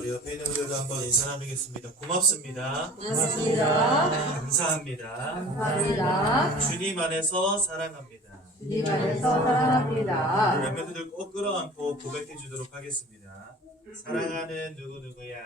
우리 옆에 있는 분들도 한번 인사 나누겠습니다. 고맙습니다. 고맙습니다. 감사합니다. 감사합니다. 주님 안에서 사랑합니다. 주님 안에서 사랑합니다. 우리 멤버들 꼭 끌어안고 고백해 주도록 하겠습니다. 사랑하는 누구누구야.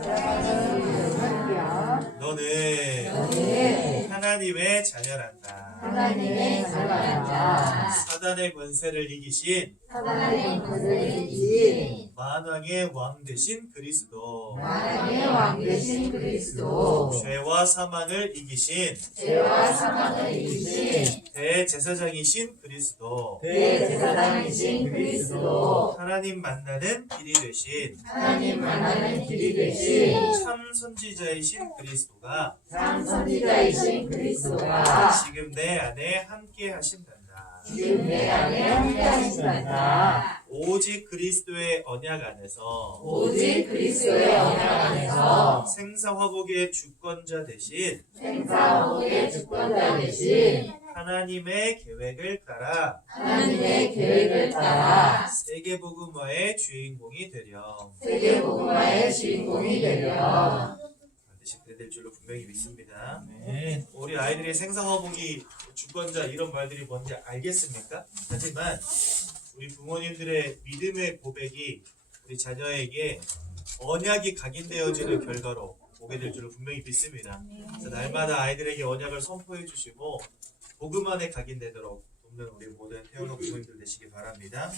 사랑합니다. 너는 하나님의 자녀란다. 하나님의 사랑한다. 사단의 권세를 이기신 사랑의 권세를 이기신 만왕의 왕 되신 그리스도, 만왕의 왕 되신 그리스도, 죄와 사망을 이기신 죄와 사망을 이기신 대제사장이신 그리스도, 대제사장이신 그리스도, 하나님 만나는 길이 되신 하나님 만나는 길이 되신 참 선지자이신 그리스도가 참 선지자이신 그리스도가 지금 내 안에 함께 하신단다. 지금 내 안에 함께 하신단다. 오직 그리스도의 언약 안에서 오직 그리스도의 언약 안에서 생사화복의 주권자 되신 생사화복의 주권자 되신 하나님의 계획을 따라 하나님의 계획을 따라 세계복음화의 주인공이 되렴. 세계복음화의 주인공이 되려 반드시 그래 될 줄로 분명히 믿습니다. 우리 아이들의 생사화복이 주권자 이런 말들이 뭔지 알겠습니까? 하지만 우리 부모님들의 믿음의 고백이 우리 자녀에게 언약이 각인되어지는 결과로 오게 될 줄로 분명히 믿습니다. 그래서 날마다 아이들에게 언약을 선포해 주시고 복음 안에 각인되도록 돕는 우리 모든 태어난 부모님들 되시기 바랍니다.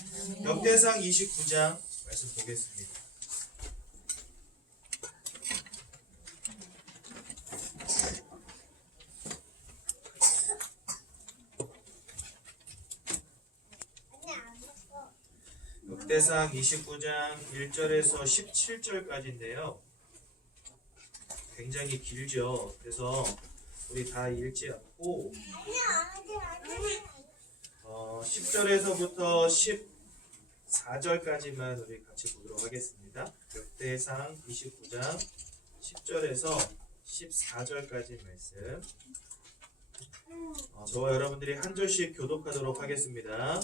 역대상 29장 말씀 보겠습니다. 역대상 29장 1절에서 17절까지인데요. 굉장히 길죠. 그래서 우리 다 읽지 않고 10절에서부터 14절까지만 우리 같이 보도록 하겠습니다. 역대상 29장 10절에서 14절까지 말씀. 저와 여러분들이 한 절씩 교독하도록 하겠습니다.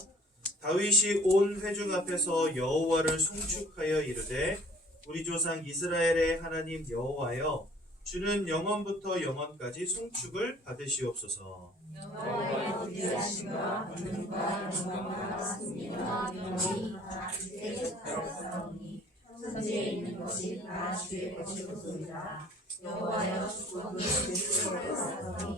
다윗이 온 회중 앞에서 여호와를 송축하여 이르되 우리 조상 이스라엘의 하나님 여호와여 주는 영원부터 영원까지 송축을 받으시옵소서. 여호와의 구비하심과 은과 영광과 말씀과 영이 세계사오니 천지에 있는 것이 다 주의 것이로소이다. 여호와여 주권을 주시옵소서.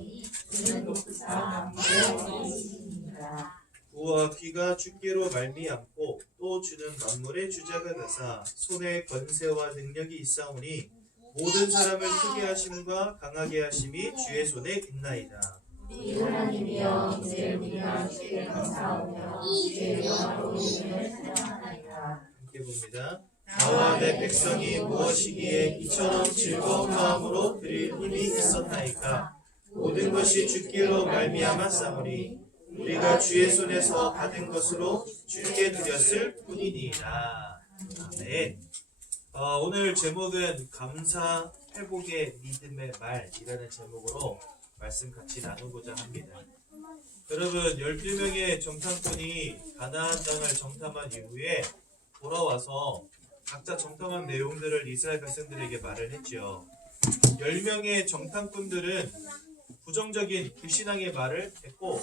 주는 높으사 만물의 이시니라. 구와 귀가 주께로 말미암고 또 주는 만물의 주자가 되사 손에 권세와 능력이 있사오니 모든 사람을 크게 하심과 강하게 하심이 주의 손에 있나이다. 우리 하나님이여 이제 우리가 주께 감사하며 주의 영화로운 이름을 찬양하나이다. 함께 봅니다. 나와 내 백성이 무엇이기에 이처럼 즐거운 마음으로 드릴 힘이 있었나이까. 모든 것이 주께로 말미암아 싸우니 우리가 주의 손에서 받은 것으로 주께 드렸을 뿐이니이다. 아멘. 오늘 제목은 감사, 회복의 믿음의 말이라는 제목으로 말씀 같이 나누고자 합니다. 여러분 12명의 정탐꾼이 가나안 땅을 정탐한 이후에 돌아와서 각자 정탐한 내용들을 이스라엘 백성들에게 말을 했죠. 10명의 정탐꾼들은 부정적인 불신앙의 말을 했고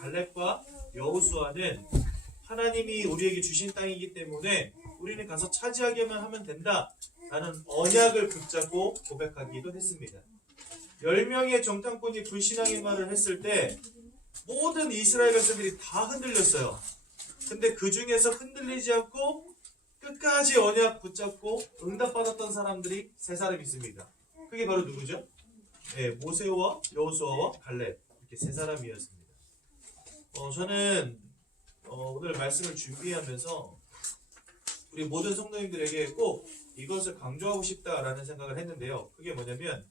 갈렙과 여호수아는 하나님이 우리에게 주신 땅이기 때문에 우리는 가서 차지하기만 하면 된다 라는 언약을 붙잡고 고백하기도 했습니다. 10명의 정탐꾼이 불신앙의 말을 했을 때 모든 이스라엘 백성들이 다 흔들렸어요. 근데 그 중에서 흔들리지 않고 끝까지 언약 붙잡고 응답받았던 사람들이 세 사람 있습니다. 그게 바로 누구죠? 네, 모세와 여호수아와 갈렙, 이렇게 세 사람이었습니다. 저는 오늘 말씀을 준비하면서 우리 모든 성도님들에게 꼭 이것을 강조하고 싶다라는 생각을 했는데요. 그게 뭐냐면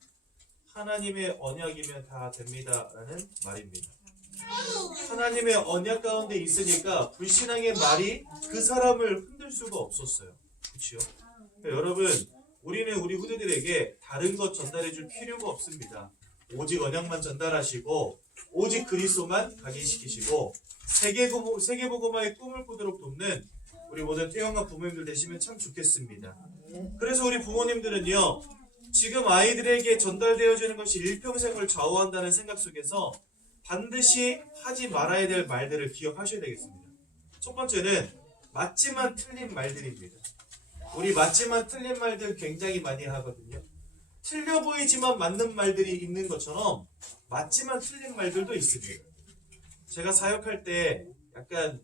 하나님의 언약이면 다 됩니다라는 말입니다. 하나님의 언약 가운데 있으니까 불신앙의 말이 그 사람을 흔들 수가 없었어요. 그렇죠? 여러분, 우리는 우리 후대들에게 다른 것 전달해 줄 필요가 없습니다. 오직 언약만 전달하시고 오직 그리스도만 각인시키시고 세계복음화의 꿈을 꾸도록 돕는 우리 모든 태영과 부모님들 되시면 참 좋겠습니다. 그래서 우리 부모님들은요, 지금 아이들에게 전달되어지는 것이 일평생을 좌우한다는 생각 속에서 반드시 하지 말아야 될 말들을 기억하셔야 되겠습니다. 첫 번째는 맞지만 틀린 말들입니다. 우리 맞지만 틀린 말들 굉장히 많이 하거든요. 틀려 보이지만 맞는 말들이 있는 것처럼 맞지만 틀린 말들도 있습니다. 제가 사역할 때 약간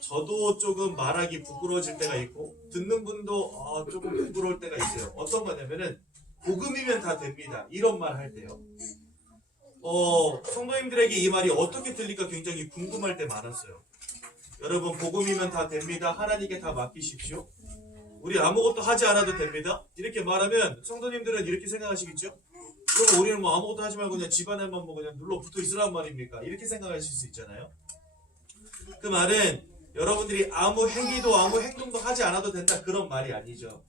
저도 조금 말하기 부끄러워질 때가 있고 듣는 분도 조금 부끄러울 때가 있어요. 어떤 거냐면은 복음이면 다 됩니다. 이런 말 할 때요. 성도님들에게 이 말이 어떻게 들릴까 굉장히 궁금할 때 많았어요. 여러분, 복음이면 다 됩니다. 하나님께 다 맡기십시오. 우리 아무것도 하지 않아도 됩니다. 이렇게 말하면 성도님들은 이렇게 생각하시겠죠? 그러면 우리는 뭐 아무것도 하지 말고 그냥 집안에만 뭐 그냥 눌러 붙어 있으란 말입니까? 이렇게 생각하실 수 있잖아요. 그 말은 여러분들이 아무 행위도 아무 행동도 하지 않아도 된다, 그런 말이 아니죠.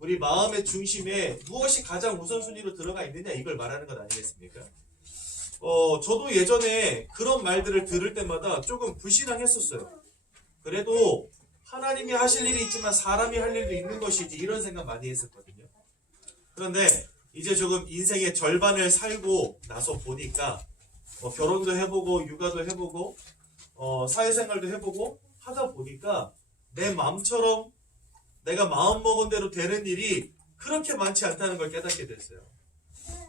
우리 마음의 중심에 무엇이 가장 우선순위로 들어가 있느냐, 이걸 말하는 것 아니겠습니까? 저도 예전에 그런 말들을 들을 때마다 조금 불신앙했었어요. 그래도 하나님이 하실 일이 있지만 사람이 할 일도 있는 것이지, 이런 생각 많이 했었거든요. 그런데 이제 조금 인생의 절반을 살고 나서 보니까 결혼도 해보고 육아도 해보고 사회생활도 해보고 하다 보니까 내 마음처럼 내가 마음먹은 대로 되는 일이 그렇게 많지 않다는 걸 깨닫게 됐어요.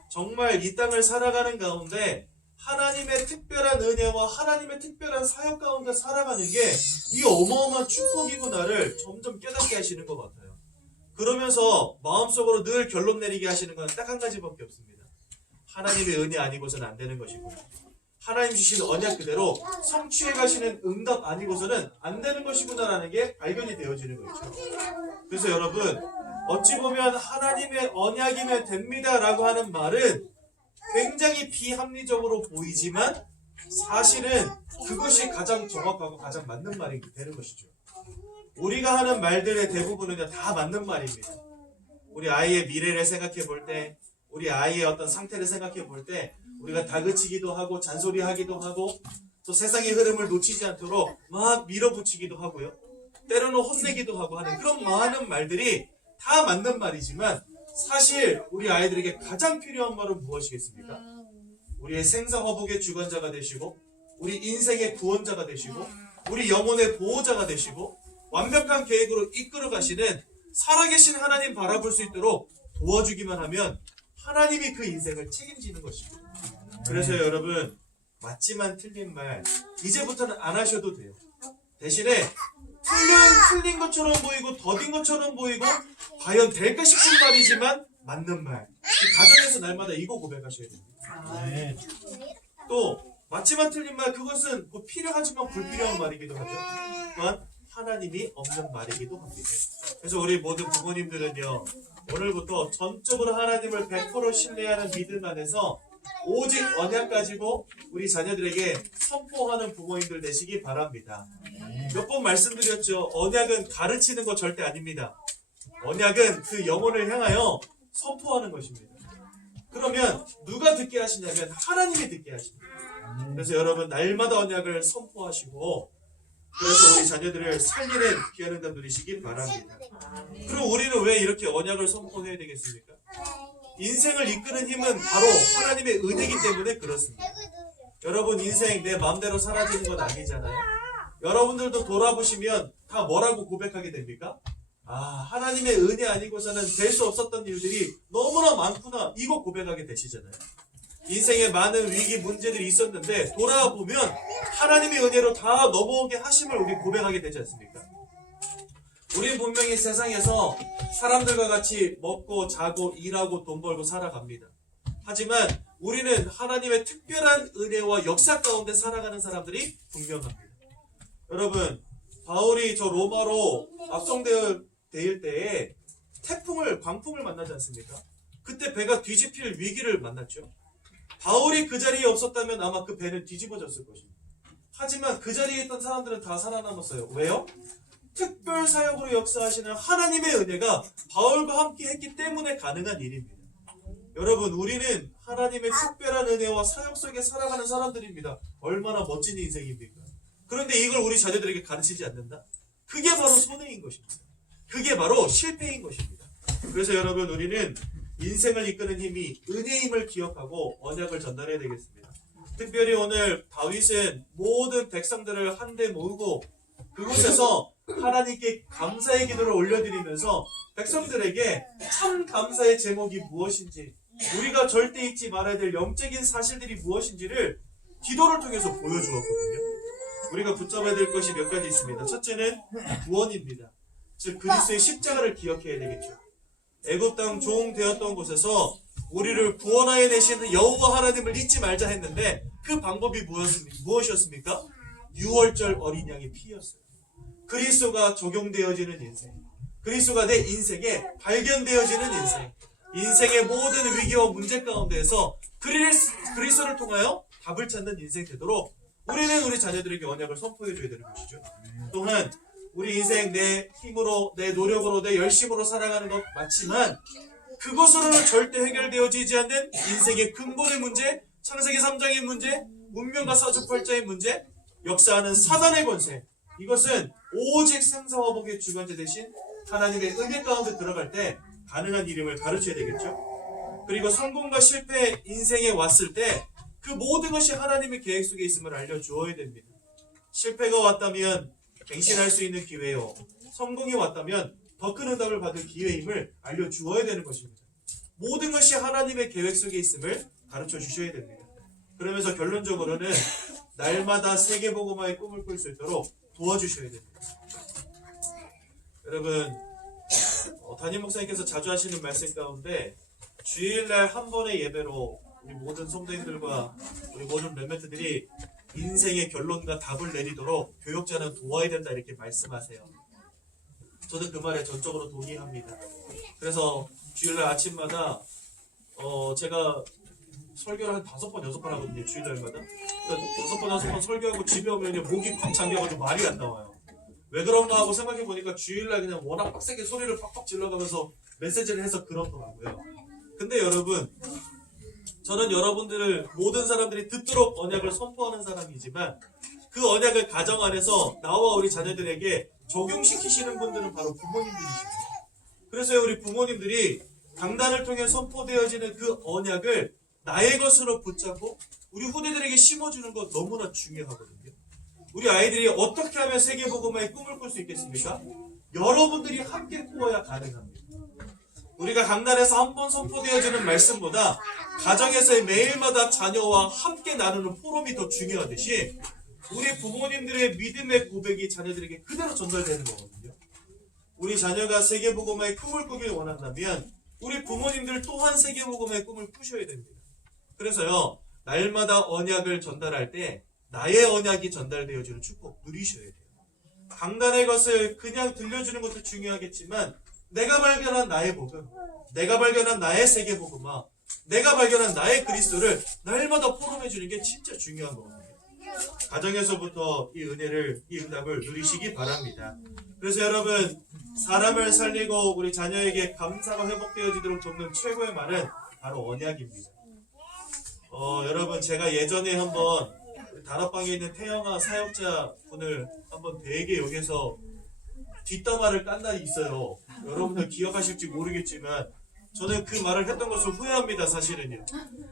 정말 이 땅을 살아가는 가운데 하나님의 특별한 은혜와 하나님의 특별한 사역 가운데 살아가는 게 이 어마어마한 축복이구나를 점점 깨닫게 하시는 것 같아요. 그러면서 마음속으로 늘 결론 내리게 하시는 건 딱 한 가지밖에 없습니다. 하나님의 은혜 아니고서는 안 되는 것이고, 하나님 주신 언약 그대로 성취해 가시는 응답 아니고서는 안 되는 것이구나라는 게 발견이 되어지는 거죠. 그래서 여러분, 어찌 보면 하나님의 언약이면 됩니다라고 하는 말은 굉장히 비합리적으로 보이지만 사실은 그것이 가장 정확하고 가장 맞는 말이 되는 것이죠. 우리가 하는 말들의 대부분은 다 맞는 말입니다. 우리 아이의 미래를 생각해 볼 때, 우리 아이의 어떤 상태를 생각해 볼 때 우리가 다그치기도 하고 잔소리하기도 하고 또 세상의 흐름을 놓치지 않도록 막 밀어붙이기도 하고요. 때로는 혼내기도 하고 하는 그런 많은 말들이 다 맞는 말이지만 사실 우리 아이들에게 가장 필요한 말은 무엇이겠습니까? 우리의 생사화복의 주관자가 되시고 우리 인생의 구원자가 되시고 우리 영혼의 보호자가 되시고 완벽한 계획으로 이끌어 가시는 살아계신 하나님 바라볼 수 있도록 도와주기만 하면 하나님이 그 인생을 책임지는 것입니다. 그래서 여러분, 맞지만 틀린 말 이제부터는 안 하셔도 돼요. 대신에 틀린 것처럼 보이고 더딘 것처럼 보이고 과연 될까 싶은 말이지만 맞는 말, 가정에서 날마다 이거 고백하셔야 됩니다. 또 맞지만 틀린 말, 그것은 뭐 필요하지만 불필요한 말이기도 하죠. 또한 하나님이 없는 말이기도 합니다. 그래서 우리 모든 부모님들은요, 오늘부터 전적으로 하나님을 100% 신뢰하는 믿음 안에서 오직 언약 가지고 우리 자녀들에게 선포하는 부모님들 되시기 바랍니다. 몇 번 말씀드렸죠. 언약은 가르치는 거 절대 아닙니다. 언약은 그 영혼을 향하여 선포하는 것입니다. 그러면 누가 듣게 하시냐면 하나님이 듣게 하십니다. 그래서 여러분, 날마다 언약을 선포하시고 그래서 우리 자녀들을 살리는 귀한 응답 누리시길 바랍니다. 그럼 우리는 왜 이렇게 언약을 선포해야 되겠습니까? 인생을 이끄는 힘은 바로 하나님의 은혜이기 때문에 그렇습니다. 여러분, 인생 내 마음대로 사라지는 건 아니잖아요. 여러분들도 돌아보시면 다 뭐라고 고백하게 됩니까? 하나님의 은혜 아니고서는 될 수 없었던 일들이 너무나 많구나, 이거 고백하게 되시잖아요. 인생에 많은 위기 문제들이 있었는데 돌아보면 하나님의 은혜로 다 넘어오게 하심을 우리 고백하게 되지 않습니까? 우리는 분명히 세상에서 사람들과 같이 먹고 자고 일하고 돈 벌고 살아갑니다. 하지만 우리는 하나님의 특별한 은혜와 역사 가운데 살아가는 사람들이 분명합니다. 여러분, 바울이 저 로마로 압송되어 때에 광풍을 만나지 않습니까? 그때 배가 뒤집힐 위기를 만났죠. 바울이 그 자리에 없었다면 아마 그 배는 뒤집어졌을 것입니다. 하지만 그 자리에 있던 사람들은 다 살아남았어요. 왜요? 특별 사역으로 역사하시는 하나님의 은혜가 바울과 함께 했기 때문에 가능한 일입니다. 여러분, 우리는 하나님의 특별한 은혜와 사역 속에 살아가는 사람들입니다. 얼마나 멋진 인생입니까? 그런데 이걸 우리 자녀들에게 가르치지 않는다? 그게 바로 손해인 것입니다. 그게 바로 실패인 것입니다. 그래서 여러분 우리는 인생을 이끄는 힘이 은혜임을 기억하고 언약을 전달해야 되겠습니다. 특별히 오늘 다윗은 모든 백성들을 한데 모으고 그곳에서 하나님께 감사의 기도를 올려드리면서 백성들에게 참 감사의 제목이 무엇인지, 우리가 절대 잊지 말아야 될 영적인 사실들이 무엇인지를 기도를 통해서 보여주었거든요. 우리가 붙잡아야 될 것이 몇 가지 있습니다. 첫째는 구원입니다. 즉 그리스도의 십자가를 기억해야 되겠죠. 애굽 땅 종 되었던 곳에서 우리를 구원하여 내시는 여호와 하나님을 잊지 말자 했는데 그 방법이 무엇이었습니까? 유월절 어린 양의 피였어요. 그리스도가 적용되어지는 인생, 그리스도가 내 인생에 발견되어지는 인생, 인생의 모든 위기와 문제 가운데에서 그리스도를 통하여 답을 찾는 인생 되도록 우리는 우리 자녀들에게 언약을 선포해 줘야 되는 것이죠. 또한 우리 인생 내 힘으로, 내 노력으로, 내 열심으로 살아가는 것 맞지만 그것으로는 절대 해결되어지지 않는 인생의 근본의 문제, 창세기 3장의 문제, 문명과 사주팔자의 문제, 역사하는 사단의 권세, 이것은 오직 생사화복의 주관자 대신 하나님의 은혜 가운데 들어갈 때 가능한 일임을 가르쳐야 되겠죠. 그리고 성공과 실패 인생에 왔을 때 그 모든 것이 하나님의 계획 속에 있음을 알려주어야 됩니다. 실패가 왔다면 갱신할 수 있는 기회요, 성공이 왔다면 더 큰 응답을 받을 기회임을 알려주어야 되는 것입니다. 모든 것이 하나님의 계획 속에 있음을 가르쳐 주셔야 됩니다. 그러면서 결론적으로는 날마다 세계복음화의 꿈을 꿀 수 있도록 도와주셔야 됩니다. 여러분, 담임 목사님께서 자주 하시는 말씀 가운데 주일날 한 번의 예배로 우리 모든 성도님들과 우리 모든 렘넌트들이 인생의 결론과 답을 내리도록 교역자는 도와야 된다 이렇게 말씀하세요. 저는 그 말에 전적으로 동의합니다. 그래서 주일날 아침마다 제가 설교를 한 5번, 6번 하거든요. 주일날마다. 5번, 6번 설교하고 집에 오면 목이 꽉 잠겨가지고 말이 안 나와요. 왜 그런가 하고 생각해보니까 주일날 그냥 워낙 빡세게 소리를 팍팍 질러가면서 메시지를 해서 그렇더라고요. 근데 여러분, 저는 여러분들을 모든 사람들이 듣도록 언약을 선포하는 사람이지만 그 언약을 가정 안에서 나와 우리 자녀들에게 적용시키시는 분들은 바로 부모님들이십니다. 그래서 우리 부모님들이 강단을 통해 선포되어지는 그 언약을 나의 것으로 붙잡고 우리 후대들에게 심어주는 것 너무나 중요하거든요. 우리 아이들이 어떻게 하면 세계복음화의 꿈을 꿀 수 있겠습니까? 여러분들이 함께 꾸어야 가능합니다. 우리가 강단에서 한 번 선포되어지는 말씀보다 가정에서의 매일마다 자녀와 함께 나누는 포럼이 더 중요하듯이 우리 부모님들의 믿음의 고백이 자녀들에게 그대로 전달되는 거거든요. 우리 자녀가 세계복음화의 꿈을 꾸길 원한다면 우리 부모님들 또한 세계복음화의 꿈을 꾸셔야 됩니다. 그래서요, 날마다 언약을 전달할 때 나의 언약이 전달되어지는 축복 누리셔야 돼요. 강단의 것을 그냥 들려주는 것도 중요하겠지만 내가 발견한 나의 복음, 내가 발견한 나의 세계복음화, 내가 발견한 나의 그리스도를 날마다 포럼해주는 게 진짜 중요한 거거든요. 가정에서부터 이 은혜를, 이 응답을 누리시기 바랍니다. 그래서 여러분, 사람을 살리고 우리 자녀에게 감사가 회복되어지도록 돕는 최고의 말은 바로 언약입니다. 여러분, 제가 예전에 한번 다락방에 있는 태영아 사역자 분을 한번 되게 여기서 뒷담화를 깐 날이 있어요. 여러분들 기억하실지 모르겠지만 저는 그 말을 했던 것을 후회합니다. 사실은요.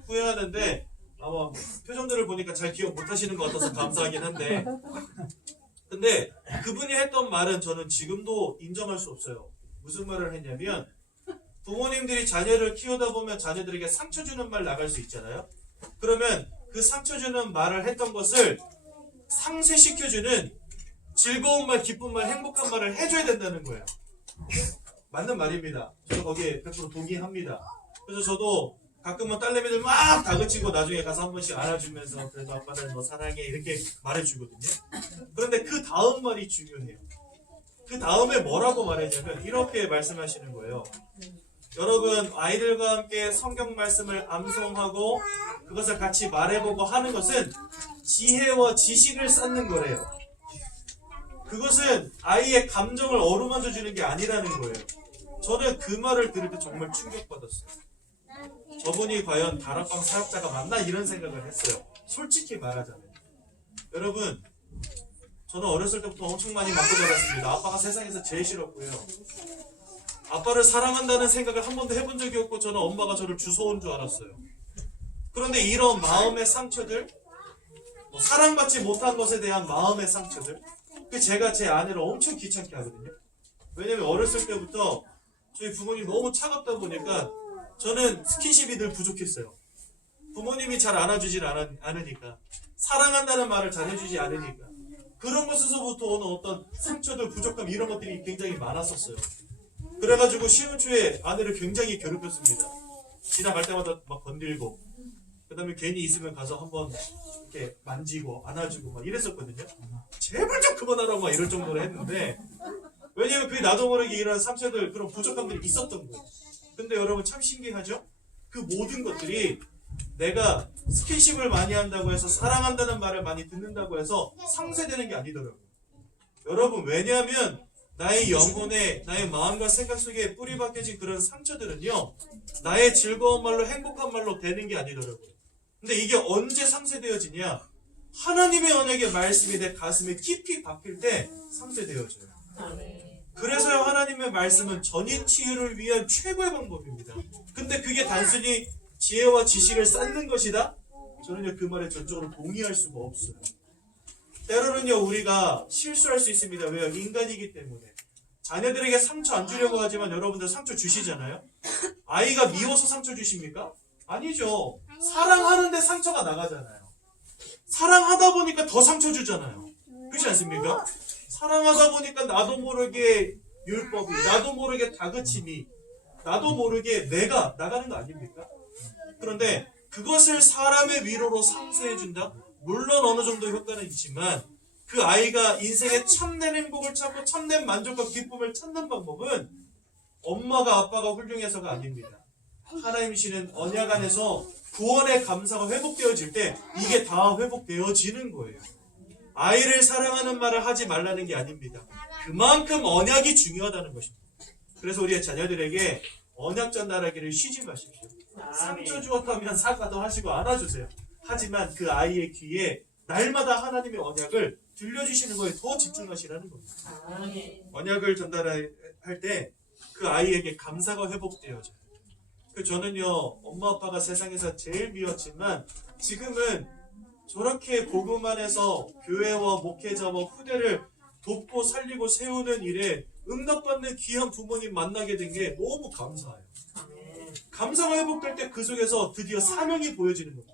후회하는데 아마 표정들을 보니까 잘 기억 못하시는 것 같아서 감사하긴 한데, 근데 그분이 했던 말은 저는 지금도 인정할 수 없어요. 무슨 말을 했냐면, 부모님들이 자녀를 키우다 보면 자녀들에게 상처 주는 말 나갈 수 있잖아요. 그러면 그 상처 주는 말을 했던 것을 상쇄시켜주는 즐거운 말, 기쁜 말, 행복한 말을 해줘야 된다는 거예요. 맞는 말입니다. 저도 거기에 100% 동의합니다. 그래서 저도 가끔은 딸내미들 막 다그치고 나중에 가서 한 번씩 안아주면서 그래도 아빠는 너 사랑해 이렇게 말해주거든요. 그런데 그 다음 말이 중요해요. 그 다음에 뭐라고 말했냐면 이렇게 말씀하시는 거예요. 여러분, 아이들과 함께 성경 말씀을 암송하고 그것을 같이 말해보고 하는 것은 지혜와 지식을 쌓는 거래요. 그것은 아이의 감정을 어루만져 주는 게 아니라는 거예요. 저는 그 말을 들을 때 정말 충격받았어요. 저분이 과연 다락방 사역자가 맞나 이런 생각을 했어요. 솔직히 말하자면. 여러분, 저는 어렸을 때부터 엄청 많이 맞고 자랐습니다. 아빠가 세상에서 제일 싫었고요. 아빠를 사랑한다는 생각을 한 번도 해본 적이 없고 저는 엄마가 저를 주워온 줄 알았어요. 그런데 이런 마음의 상처들, 사랑받지 못한 것에 대한 마음의 상처들, 그 제가 제 아내를 엄청 귀찮게 하거든요. 왜냐면 어렸을 때부터 저희 부모님이 너무 차갑다 보니까 저는 스킨십이 늘 부족했어요. 부모님이 잘 안아주질 않으니까, 사랑한다는 말을 잘 해주지 않으니까, 그런 것에서부터 오는 어떤 상처들, 부족감, 이런 것들이 굉장히 많았었어요. 그래가지고 쉬는 초에 아내를 굉장히 괴롭혔습니다. 지나갈 때마다 막 건들고, 그 다음에 괜히 있으면 가서 한번 이렇게 만지고 안아주고 막 이랬었거든요. 제발 좀 그만하라고 막 이럴 정도로 했는데, 왜냐면 그게 나도 모르게 이런 상처들, 그런 부족함들이 있었던 거예요. 근데 여러분 참 신기하죠? 그 모든 것들이 내가 스킨십을 많이 한다고 해서, 사랑한다는 말을 많이 듣는다고 해서 상쇄되는 게 아니더라고요. 여러분, 왜냐하면 나의 영혼에, 나의 마음과 생각 속에 뿌리 박혀진 그런 상처들은요, 나의 즐거운 말로, 행복한 말로 되는 게 아니더라고요. 근데 이게 언제 상쇄되어지냐? 하나님의 언약의 말씀이 내 가슴에 깊이 박힐 때 상쇄되어져요. 그래서요, 하나님의 말씀은 전인 치유를 위한 최고의 방법입니다. 근데 그게 단순히 지혜와 지식을 쌓는 것이다? 저는요, 그 말에 전적으로 동의할 수가 없어요. 때로는요, 우리가 실수할 수 있습니다. 왜요? 인간이기 때문에. 자녀들에게 상처 안 주려고 하지만 여러분들 상처 주시잖아요? 아이가 미워서 상처 주십니까? 아니죠. 사랑하는데 상처가 나가잖아요. 사랑하다 보니까 더 상처 주잖아요. 그렇지 않습니까? 사랑하다 보니까 나도 모르게 율법이, 나도 모르게 다그침이, 나도 모르게 내가 나가는 거 아닙니까? 그런데 그것을 사람의 위로로 상쇄해준다? 물론 어느 정도 효과는 있지만, 그 아이가 인생의 참된 행복을 찾고 참된 만족과 기쁨을 찾는 방법은 엄마가 아빠가 훌륭해서가 아닙니다. 하나님이시는 언약 안에서 구원의 감사가 회복되어질 때 이게 다 회복되어지는 거예요. 아이를 사랑하는 말을 하지 말라는 게 아닙니다. 그만큼 언약이 중요하다는 것입니다. 그래서 우리의 자녀들에게 언약 전달하기를 쉬지 마십시오. 상처 주었다면 사과도 하시고 안아주세요. 하지만 그 아이의 귀에 날마다 하나님의 언약을 들려주시는 거에 더 집중하시라는 겁니다. 언약을 전달할 때 그 아이에게 감사가 회복되어져요. 저는요, 엄마 아빠가 세상에서 제일 미웠지만 지금은 저렇게 복음 안에서 교회와 목회자와 후대를 돕고 살리고 세우는 일에 응답받는 귀한 부모님 만나게 된 게 너무 감사해요. 감사가 회복될 때 그 속에서 드디어 사명이 보여지는 겁니다.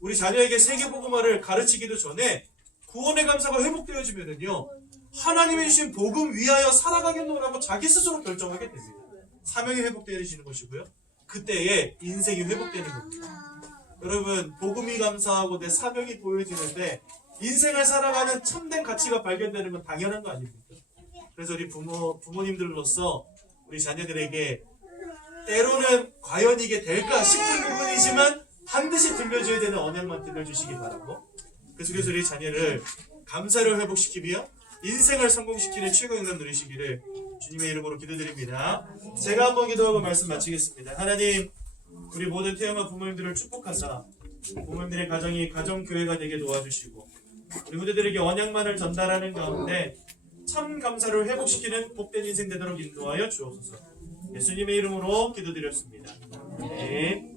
우리 자녀에게 세계복음화를 가르치기도 전에 구원의 감사가 회복되어지면은요, 하나님이 주신 복음 위하여 살아가겠노라고 자기 스스로 결정하게 됩니다. 사명이 회복되어지는 것이고요. 그때에 인생이 회복되는 겁니다. 여러분, 복음이 감사하고 내 사명이 보여지는데 인생을 살아가는 참된 가치가 발견되는 건 당연한 거 아닙니까? 그래서 우리 부모님들로서 우리 자녀들에게 때로는 과연 이게 될까 싶은 부분이지만 반드시 들려줘야 되는 언약만 들려주시기 바라고, 그래서 우리 자녀를 감사를 회복시키며 인생을 성공시키는 최고의 응답 누리시기를 주님의 이름으로 기도드립니다. 제가 한번 기도하고 말씀 마치겠습니다. 하나님, 우리 모든 태영아 부모님들을 축복하사 부모님들의 가정이 가정교회가 되게 도와주시고 우리 후대들에게 언약만을 전달하는 가운데 참 감사를 회복시키는 복된 인생 되도록 인도하여 주옵소서. 예수님의 이름으로 기도드렸습니다. 네.